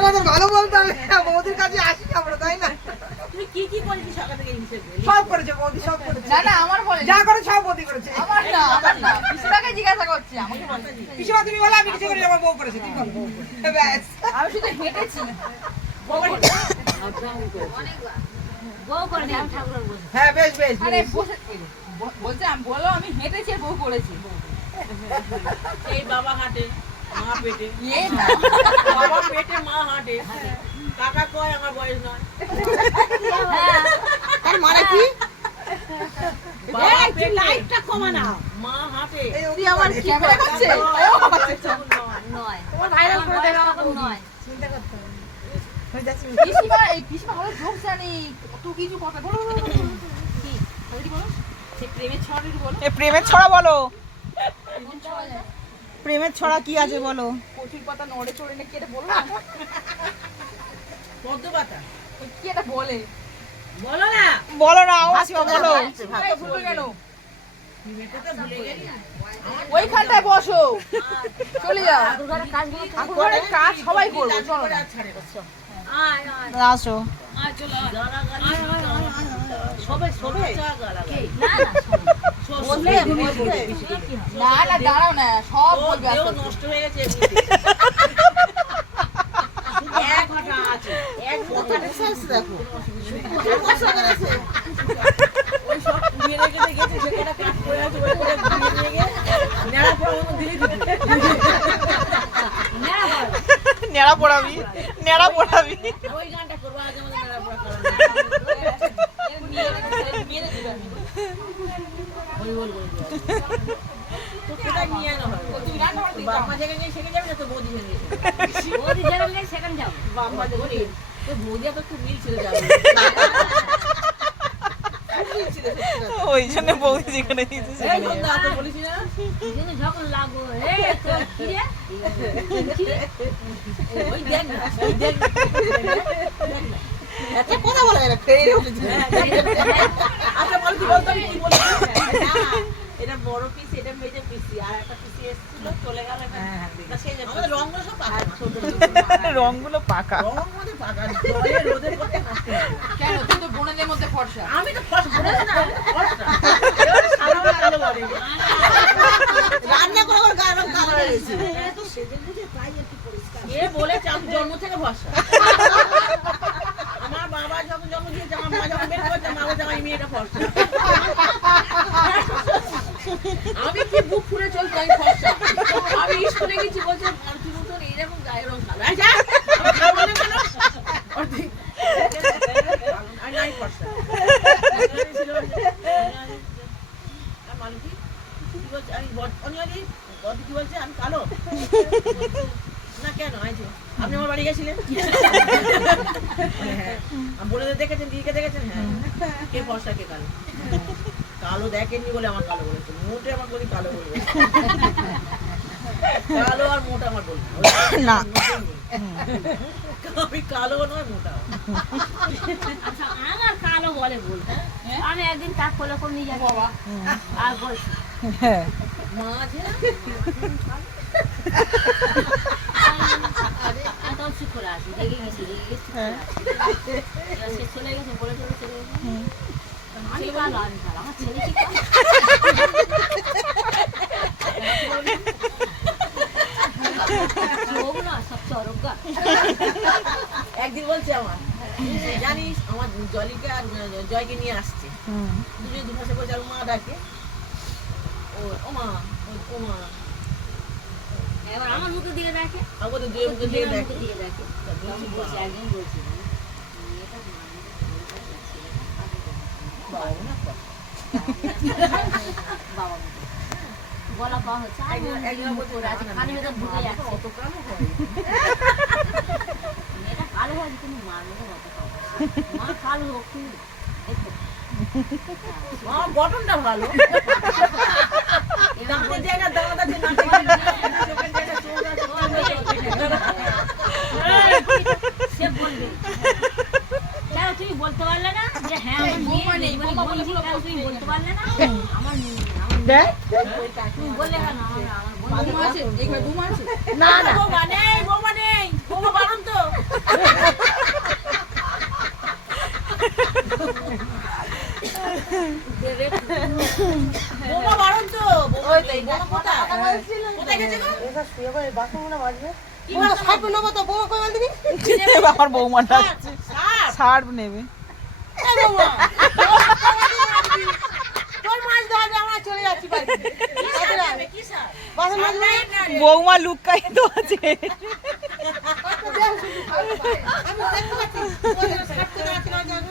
আমাদের ভালো বলতে হবে, বৌদির কাছে আসি আমরা, তাই না? তুমি কি কি করেছিস সকাল থেকে হিসেব করে? সব করেছে বৌদি, সব করেছে। না না আমার বলে যা করে সব বৌদি করেছে। আমার না পিসিমাকে জিজ্ঞাসা করছি, আমাকে বলে পিসিমা তুমি বলো, আমি কিছু করি, আমার বউ করেছে, তুমি বলো বউ করেছে। ব্যাস। আমি শুধু হেঁটেছি। বউ করে আমি ঠাকুরের বসে। হ্যাঁ বেশ বেশ আরে বেশ। বলছে বলো আমি হেঁটেছি আর বউ করেছি। এই বাবা হাঁটে মা পেটে, এ না বাবা পেটে মা হাঁটে, কাকা কয় আমার বয়স নয়। তার মানে কি? বাবা পেটে লাইটটা কমা না, মা হাঁটে। এই তুই আমার ক্যামেরা করছে ও আচ্ছা নয় তোমার ভাইরাল করে দেবে আমার বৌদি। নয় চিন্তা করতে হবে না। হয়ে যাচ্ছে। পিসিমা ভালো জোক জানি কত কিছু কথা বলো বলো বলো। কি তাড়াতাড়ি বলো সে প্রেমের ছড়াটি বলো। এ প্রেমের ছড়া বলো, কোন ছড়া যায়? প্রেমের ছড়া কি আছে বলো। কচুর পাতা নড়ে চড়ে না কি এটা বলো না পদ্ম পাতা কি এটা বলে বলো না, বলো না অবশ্যই বলো। ভাই ভুলবে কেন এটা তো ভুলে গেলি। ওইখানটায় বসো চলে যাও ঠাকুরের কাজগুলো ঠাকুরের কাজ সবাই করবো চলো না। আয় আয় আসো। আয় চলো সবে সবে গালাগালি। না না বলবে বলবে না না দাঁড়াও না সব বলবে দেহ আস্তে আস্তে। নষ্ট হয়ে গেছে এমনিতে। এক ঘন্টা আছে, এক কথাটা শেষ দেখো। ওই সব কুড়িয়ে রেখে গেছে, সেখানে কাজ করে আছে, ওই করে ঘুরিয়ে নিয়ে গিয়ে নেড়া পড়া মতো দিলি দিলি। নেড়া পড়াবি, নেড়া পড়াবি। ওই গানটা করবো, আজ আমাদের নেড়া পড়া করা নেই। ওই বল বল বল। তো কোথায় নিয়ে আনা হবে? তুমি রান্না করতে বাপ মা জায়গায় নিয়ে শিখে যাবে না তো বৌদি জায়গায় শিখে যাবে? ওদি যাবেন না সেখানে যাও বাপ মা জায়গায় তো বৌদিয়া তো খুব মিল ছিল যাবে। মিল ছিল সত্যি কথা। ওই জন্য বৌদি যেখানে দিয়েছে এই সেখানে যাবে। সন্ধ্যা তো বলিস না? কিন্তু যখন লাগো রে তো কি রে কি রে? ওই দেখ না, ওই দেখ না, দেখ না। একটা কথা বলা যায় না, ফেরে উঠেছে। আচ্ছা বল কি বলতো আমি কি বলি? এটা বড় পিস, এটা মেজে পিসি, আর একটা পিসি এসেছিল চলে গেল। তা সেই যে আমাদের রংগুলো সব পাকা, ছোট রংগুলো পাকা। রং আমাদের পাকা, জলে রোদে করতে নষ্ট হয়ে যায়। কেন তুই তো বোনদের মধ্যে ফর্সা আমি তো ফস বলেছি না, ফসটা। এবারে সাদা কালো বলে। রান্না করে আমার গায়ের রং কালো হয়ে গেছে। এ বলেছে আমি জন্ম থেকে ভরসা। আমার বাবা যখন জন্ম দিয়েছে, আমার মা যখন বের করেছে, মা বলছে আমার এই মেয়েটা ফর্সা। আমি কি বুক ফুলে চলছি, আমি ফর্সা। আমি স্কুলে গেছি, বলছে মারুতি মতন এইরকম গায়ের রং কালো। এই যা, আমি খাবো না কেন? আর নাই ফর্সা। আর মালতী কি বলছে, আমি অনিয়ালি বদি কি বলছে আমি কালো না কেন? আইছে আপনি আমার বাড়ি গেছিলেন? হ্যাঁ আমি বলে দেখেছেন, দিদিকে দেখেছেন? হ্যাঁ কে ফর্সা কে কালো? কালো দেখেননি বলে আমার কালো বলেছে, মোটে আমার বলি কালো বলবে। কালো আর মোটা আমার বলি না। আমি কালো নয়, মোটা। আচ্ছা আমার কালো বলে বল আমি একদিন কাজ করলে কোন নিয়ে যাবো বাবা আর বলছি হ্যাঁ মাঝে আমি তখন চুপ করে আসি, রেগে গেছি এবার সে চলে গেছে, বলে চলে চলে গেছে। আমি কালো আমার ছেলে কি কালো? চোখ না সব চরকা। একদিন বলছে আমার, জানিস আমার জলিকে আর জয়কে নিয়ে আসছে, দুজন দুপাশে বলছে, আর মা ডাকে ও মা, ও মা। এবার আমার মুখের দিকে দেখে, আমাকে তো দুই মুখে দিয়ে আমার দেখে। মুখের দিকে দেখে। তখন বলছে, একজন বলছে মেয়েটা বাবা না বাবা গলা পাওয়া হচ্ছে আর একজন বলছে কানে ভেতর ঢুকে যাচ্ছে। অত কালো হয়। মেয়েটা কালো হয় কিন্তু মার মতো অত কালো মা কালো হোক কিন্তু মা বটনটা ভালো, দাঁতের জায়গা দাঁত আছে, চোখের জায়গা চোখ আছে। সে বলবে কেন তুমি বলতে পারলে না যে হ্যাঁ আমার বৌমা নেই, মেয়ে বৌমা বলছি, বলে কেন তুমি বলতে পারলে না আমার দেখ তুমি বললে কেন আমার বুমা আছে এই ঘরে বুমা আছে না না বৌমা নেই, বৌমা নেই, বৌমা বারণ তো। এই বোমা কোথায়? কোথায় গেছে গো? কি বৌমা বাসন সার্ফ নেবো তো, বৌমা কই বল দিবি? আমার বৌমাটা সাপ। সার্ফ নেবে। এ বৌমা, তোর মাছ ধরা দিয়ে আমরা চলে যাচ্ছি বাড়িতে। কি সাপ নেবে? কি সাপ? বাসন মাজবি? বৌমা লুকাই তো আছে। আমি দেখতে পাচ্ছি, ওই সার্ফ করে আছে না জানো?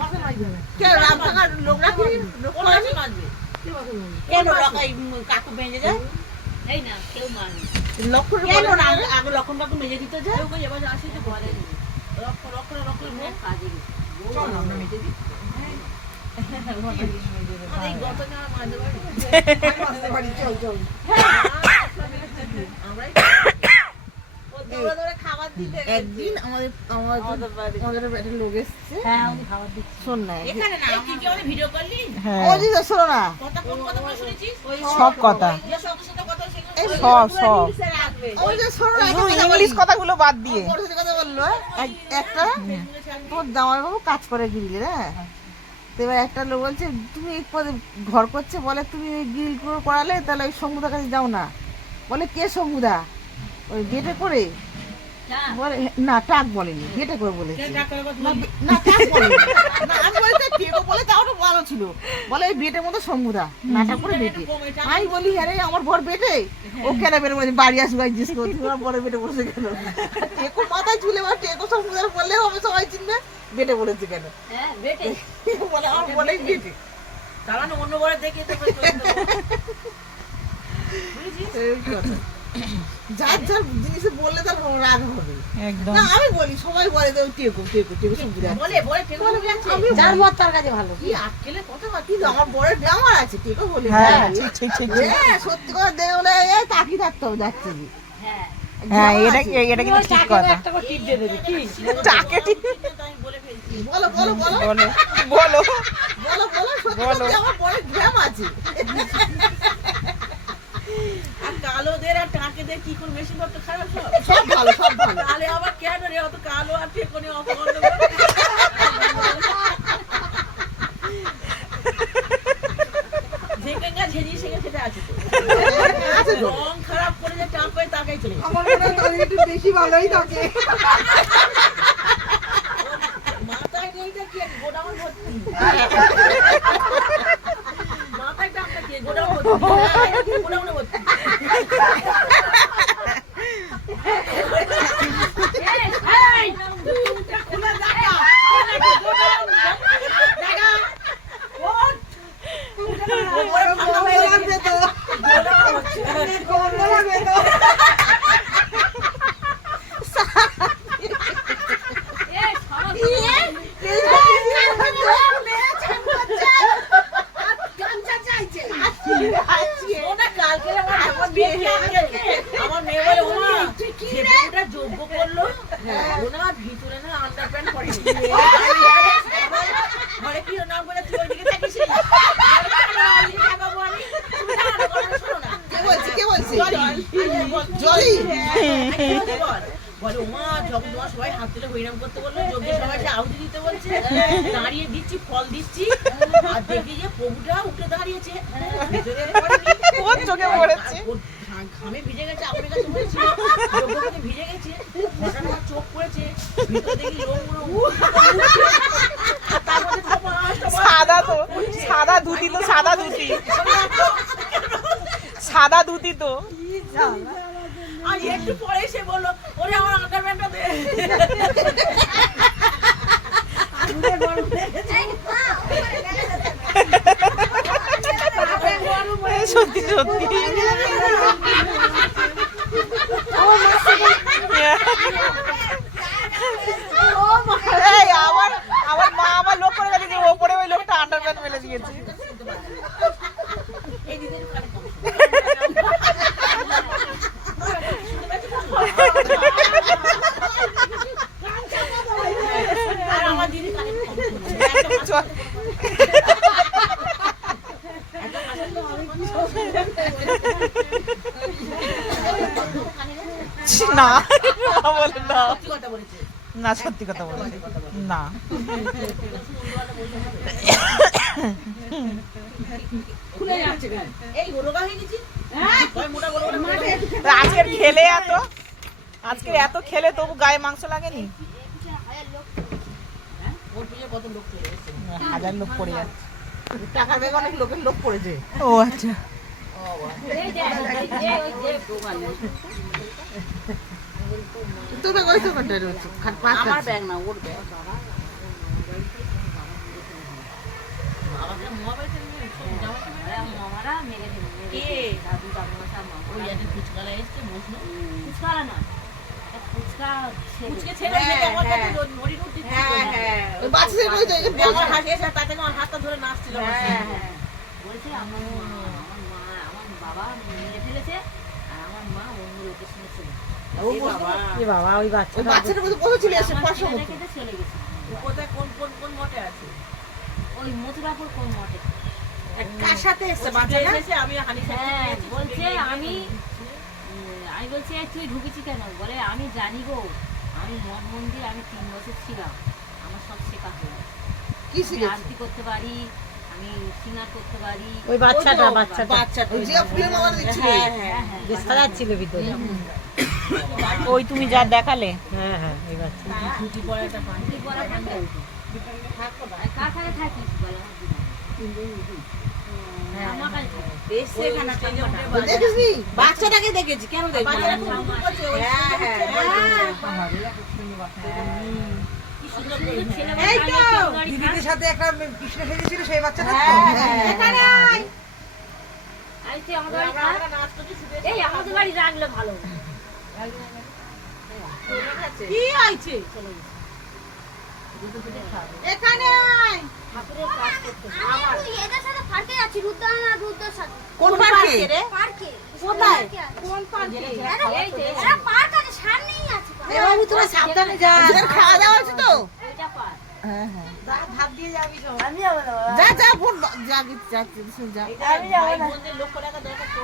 বাসন মাজবে না। কে রাম ভাঙার লোক রাখবি? কোন বাসন মাজবে? কেন রাখাই কাকু বেঁধে যায়? এই না কেউ মানে কেন না আগে লক্ষণ কাকু মেজে দিতে যায়? ওকে এবার আসি তো ঘরে রক্ষণ কাজে গেছে। চল না, আমরা মেজে দিই। এই গত না মাঝে বাড়ি আমি আসতে পারি, চল, চল। আমরাই ও দৌড়ে দৌড়ে খাবার দিতে একদিন আমাদের একটা লোক এসছে। হ্যাঁ উনি খাবার দিচ্ছে। শোন না, এখানে না তুই কি আমাদের ভিডিও করলি? হ্যাঁ ও জি শোনো না, কথা কোন কথা বলে শুনেছিস? সব কথা যে সব সাথে কথা সেগুলো এই সব সব রাখবে ওই যে শোনো না, একটা শুধু কথা ইংলিশ বলি। কথাগুলো বাদ দিয়ে। ওর সাথে কথা বললো, একটা তোর জামাইবাবু কাজ করে গ্রিলের, হ্যাঁ। তো এবার একটা লোক বলছে তুমি এই পদে ঘর করছে, বলে তুমি ওই গ্রিল করালে তাহলে ওই শম্ভুদার কাছে যাও না। বলে কে শম্ভুদা? ওই গেটে করে বলে না, টাক বলেনি, গেটে করে বলেছে। না টাক বলেনি, না আমি বলি তো টেকো বলে তাও তো ভালো ছিল। বলে এই বেটের মতো শম্ভুদা, নাটক করে বেটে। আমি বলি হ্যাঁ রে আমার বর বেটে, ও কেন বেটে বলে বাড়ি আসবে জিজ্ঞেস করছি তোমার বরের বেটে বসে কেন? টেকো মাথায় চুলে বা টেকো শম্ভুদা বললে হবে, সবাই চিনবে। বেটে বলেছে কেন? হ্যাঁ বেটে বলে আমার বলেই বেটে। তারা না অন্য বলে দেখে তো এই কথা। যার যার জিনিসে বললে তার রাগ হবে। একদম না আমি বলি, সবাই বলে তো টেকো টেকো টেকো শম্ভুদা। বলে বলে টেকো বলে যাচ্ছে আমি যার মত তার কাছে ভালো। কি আটকেলে কথা বল কিন্তু আমার বরের আমার আছে টেকো বলি। হ্যাঁ ঠিক ঠিক ঠিক ঠিক। হ্যাঁ সত্যি কথা দেখে বলে এই তাকিয়ে থাকতে হবে, যাচ্ছে কি। হ্যাঁ হ্যাঁ এটা কিন্তু ঠিক কথা। একটা করে টিপ দিয়ে দেবে কি? টাকে ঠিক আমি বলে ফেলছি বলো বলো বলো বলো বলো বলো বলো সত্যি বলো। সত্যি আমার বরের ঘ্যাম আছে। আর কালোদের আর টাকেদের কি কোন মেশিন পত্র খারাপ সব সব ভালো সব ভালো। তাহলে আবার কেন রে অত কালো আর টেকনে অত গন্ডগোল? ঝেঁকেঙ্গা ঝেঁঝি সেখানে সেটা আছে তো। আছে তো। রং খারাপ করে যে টাক হয় তাকাই চলে গেছে। আমার মনে হয় তাদের একটু বেশি ভালোই থাকে। মাথায় নেইটা কি আছে? গোডাউন ভর্তি। মাথায় টাকটা কি? গোডাউন ভর্তি। হ্যাঁ, গোডাউনে ভর্তি। এই মুখটা খুলে দেখা। গোডাউন দেখা। ওঠ। ওপরে ফাঁকা হয়ে গন্ধ গেছে। লাগবে তো, গোডাউন হচ্ছে। গন্ধ লাগবে তো। এই সবার ওটা কালকে আমার মেয়ে বলে ওমা যে বউটা যোগ্য করলো ওনার ভিতরে না আন্ডারপ্যান্ট পরে মানে কি নাম বলে তুই ওইদিকে থাকিস কে বলছি কে বলছি? জলি জলি। বলে ওমা যখন তোমার সবাই হাত তুলে হইরাম করতে বললো যোগ্য সবাই সে আহুতি দিতে বলছে দাঁড়িয়ে দিচ্ছি ফল দিচ্ছি আর দেখি যে প্রভুটা উঠে দাঁড়িয়েছে ভেতরে পড়েনি। ওর চোখে পড়েছে। ওর ঘামে ভিজে গেছে আপনার কাছে বলেছিল যোগ্যকে ভিজে গেছে হঠাৎ আমার চোখ পড়েছে ভিতরে দেখি লোমগুলো তার মধ্যে সাদা তো সাদা ধুতি তো সাদা ধুতি সাদা ধুতি তো আর একটু পরে এসে বললো ওরে আমার আন্ডারপ্যান্টটা দে সত্যি সত্যি এই আমার আমার মা আমার লোক করে গেছে যে ওপরে ওই লোকটা আন্ডারপ্যান্ট ফেলে দিয়েছে। এই দিদির কানে কম আর আমার দিদির কানে কম চল। না মা বলে না সত্যি কথা বলেছে না সত্যি কথা বলছি না। খুলে যাচ্ছে কেন? এই রোগা হয়ে গেছি কয় মোটা বড় বড় মাঠে আজকের খেলে এত খেলে তবু গায়ে মাংস লাগেনি। ওর পিছনে কত লোক চলে এসেছে। 1000 লোক পড়ে যাচ্ছে। টাকার ব্যাগে অনেক লোকের লোক পড়েছে। ও আচ্ছা। এই যে ওই যে তোর ব্যাগ ওই তো কোনটা রয়েছে? আমার ব্যাগ না ওর ব্যাগ। আমাদের মোবাইলটা নিয়ে সব জামা কাপড় মামারা মেরে দিল কে? দাদু দাদুমা সব মামা ওই একটা ফুচকালা এসছে বসলো। ফুচকা না ফুচকা ফুচকে ছেড়ে দিয়ে আমার কাছে নড়ি নড়ি দিচ্ছে। ওই বাচ্চাদের বলে তো এখানে আমার হাসি এসে তাতে আমার হাতটা ধরে নাচছিল আমার সাথে। বলছে আমার বাবা মেরে ফেলেছে আর আমার মা অন্য লোকের সঙ্গে চলে ও বাবা ওই বাচ্চাটার মধ্যে কোথায় চলে আসে? আমার 500 মতো। ছেলেকে চলে গেছে ও কোথায় কোন কোন কোন মঠে আছে? ওই মথুরাপুর কোন মঠে কার সাথে এসেছে বাচ্চা এসেছে আমি হানির সাথে হ্যাঁ গিয়েছি, বলছে ছুটে গিয়ে আমি বলছি "এই তুই ঢুকেছি কেন?" বলে আমি জানি গো আমি মঠ মন্দির আমি 3 বছর ছিলাম আমার সব শেখা হয়ে গেছে। কি আমি শিখেছে? আরতি করতে পারি আমি সিঙ্গার করতে পারি ওই বাচ্চাটা ওই যে ফুলের মালা দিচ্ছিল। হ্যাঁ হ্যাঁ ওই তুমি যা দেখালে ধুতি পরাটা পানি তুই পড়া থাকবে আর কার কাছে থাকিস বলে আমার কাছে থাকি। এসে এখানে স্টেজে উঠে দেখেছিস? বাচ্চাটাকে দেখেছি কেন দেখবো বাচ্চাটা না? খুব করছে, ওই কি সুন্দর করে ছেলে এই তো, দিদিদের সাথে একটা কৃষ্ণ সেজেছিল সেই বাচ্চাটা তো? এখানে আয়। আমি তুই আমাদের বাড়ি আমরা থাক। আমরা নাচ করছি, শুধু এই আমাদের বাড়ি রাখলে ভালো কি হয়েছে? এখানে আয়। ঠাকুরের কাজ করতে আমি তুই এদের সাথে পার্কে যাচ্ছি রুদ্র না রুদ্রর সাথে কোন পার্কে? পার্কে কোথায়? কোন পার্কে এই যে এরা পার্ক আছে সামনেই আছে এ বাবু তোরা সাবধানে যা। তোদের খাওয়া দাওয়া আছে তো? ওইটা পার হ্যাঁ হ্যাঁ। ভাত দিয়ে যাবি সব। যা যা ফোন যা যা যা এই বোনদের লক্ষ টাকা দরকার তো।